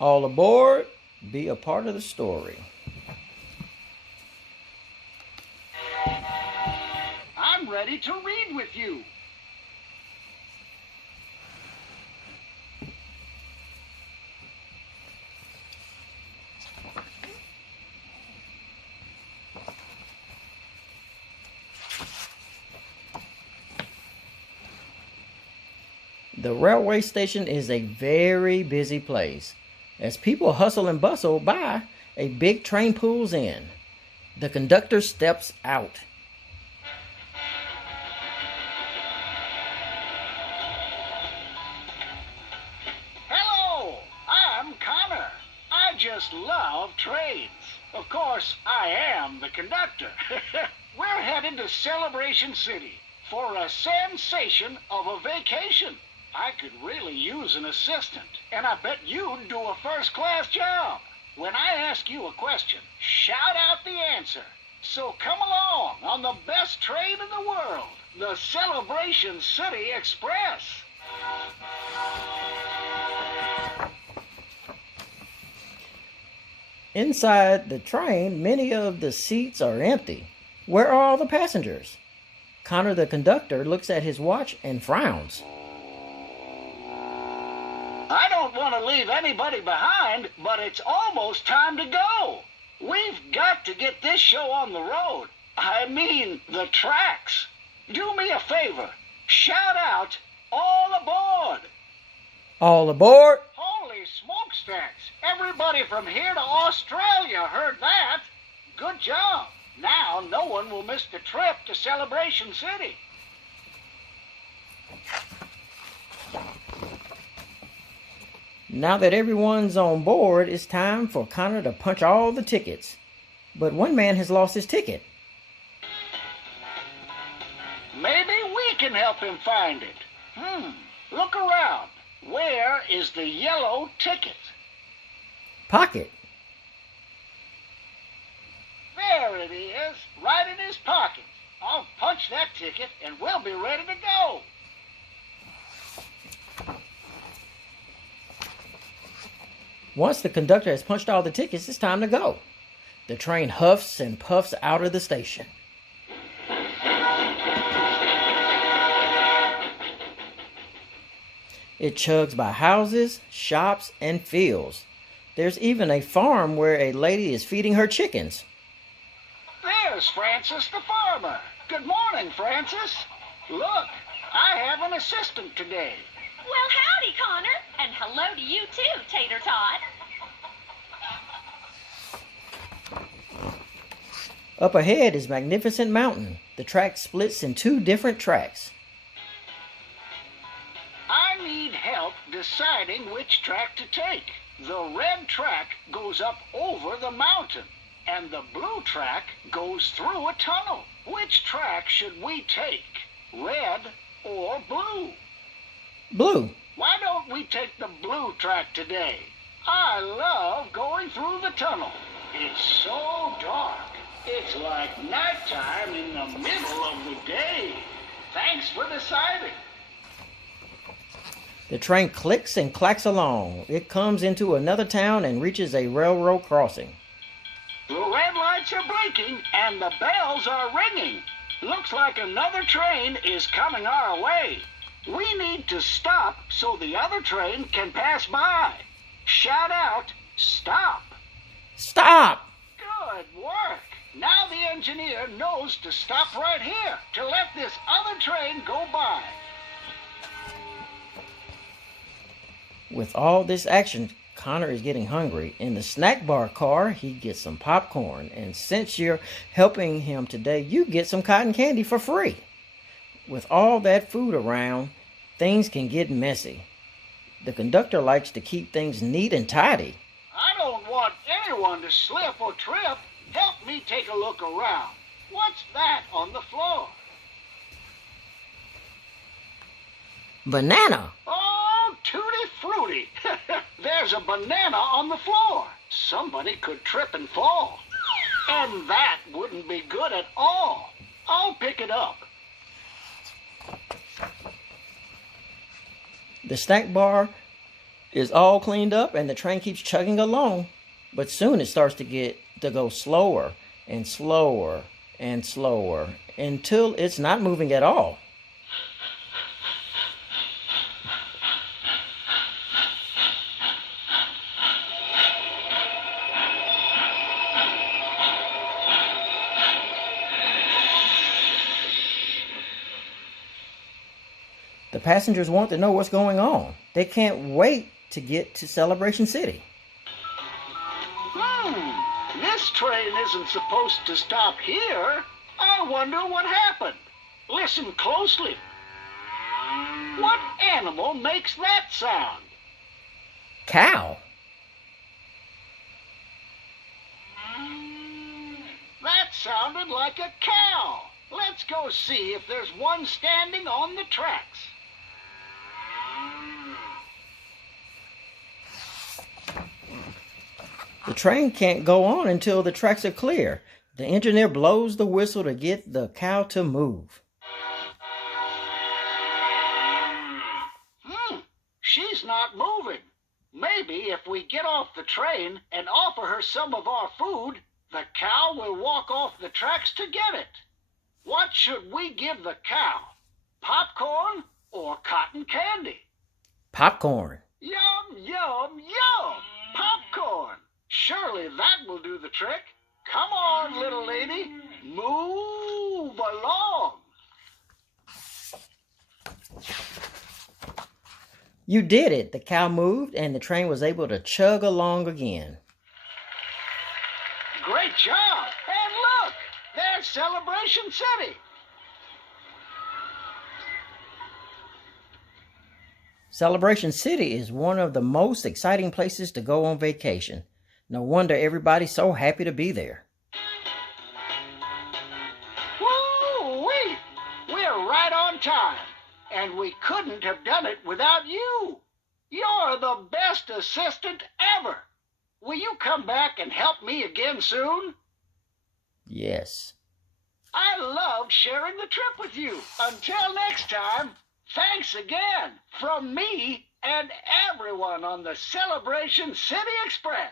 All aboard, be a part of the story. I'm ready to read with you. The railway station is a very busy place. As people hustle and bustle by, a big train pulls in. The conductor steps out. Hello, I'm Connor. I just love trains. Of course, I am the conductor. We're headed to Celebration City for a sensation of a vacation. I could really use an assistant, and I bet you'd do a first-class job. When I ask you a question, shout out the answer. So come along on the best train in the world, the Celebration City Express. Inside the train, many of the seats are empty. Where are all the passengers? Connor the conductor looks at his watch and frowns. I don't want to leave anybody behind, but it's almost time to go. We've got to get this show on the road. I mean, the tracks. Do me a favor. Shout out, all aboard. All aboard! Holy smokestacks. Everybody from here to Australia heard that. Good job. Now no one will miss the trip to Celebration City. Now that everyone's on board, it's time for Connor to punch all the tickets. But one man has lost his ticket. Maybe we can help him find it. Look around. Where is the yellow ticket? Pocket. There it is, right in his pocket. I'll punch that ticket and we'll be ready to go. Once the conductor has punched all the tickets, it's time to go. The train huffs and puffs out of the station. It chugs by houses, shops, and fields. There's even a farm where a lady is feeding her chickens. There's Francis the farmer. Good morning, Francis. Look, I have an assistant today. Well, howdy, Connor. And hello to you too, Tater Tot. Up ahead is Magnificent Mountain. The track splits in two different tracks. I need help deciding which track to take. The red track goes up over the mountain, and the blue track goes through a tunnel. Which track should we take? Red or blue? Blue. Why don't we take the blue track today? I love going through the tunnel. It's so dark. It's like nighttime in the middle of the day. Thanks for deciding. The train clicks and clacks along. It comes into another town and reaches a railroad crossing. The red lights are blinking and the bells are ringing. Looks like another train is coming our way. We need to stop so the other train can pass by. Shout out, stop. Stop! Good work. Now the engineer knows to stop right here to let this other train go by. With all this action, Connor is getting hungry. In the snack bar car, he gets some popcorn. And since you're helping him today, you get some cotton candy for free. With all that food around, things can get messy. The conductor likes to keep things neat and tidy. I don't want anyone to slip or trip. Help me take a look around. What's that on the floor? Banana! Oh, tutti frutti. There's a banana on the floor. Somebody could trip and fall. And that wouldn't be good at all. I'll pick it up. The snack bar is all cleaned up and the train keeps chugging along. But soon it starts to go slower and slower and slower until it's not moving at all. The passengers want to know what's going on. They can't wait to get to Celebration City. This train isn't supposed to stop here. I wonder what happened. Listen closely. What animal makes that sound? Cow. That sounded like a cow. Let's go see if there's one standing on the tracks. The train can't go on until the tracks are clear. The engineer blows the whistle to get the cow to move. She's not moving. Maybe if we get off the train and offer her some of our food, the cow will walk off the tracks to get it. What should we give the cow? Popcorn or cotton candy? Popcorn. Yum, yum, yum! Popcorn! Surely that will do the trick. Come on, little lady. Move along. You did it. The cow moved and the train was able to chug along again. Great job. And look, there's Celebration City. Celebration City is one of the most exciting places to go on vacation. No wonder everybody's so happy to be there. Woo-wee! We're right on time, and we couldn't have done it without you. You're the best assistant ever. Will you come back and help me again soon? Yes. I loved sharing the trip with you. Until next time, thanks again from me and everyone on the Celebration City Express.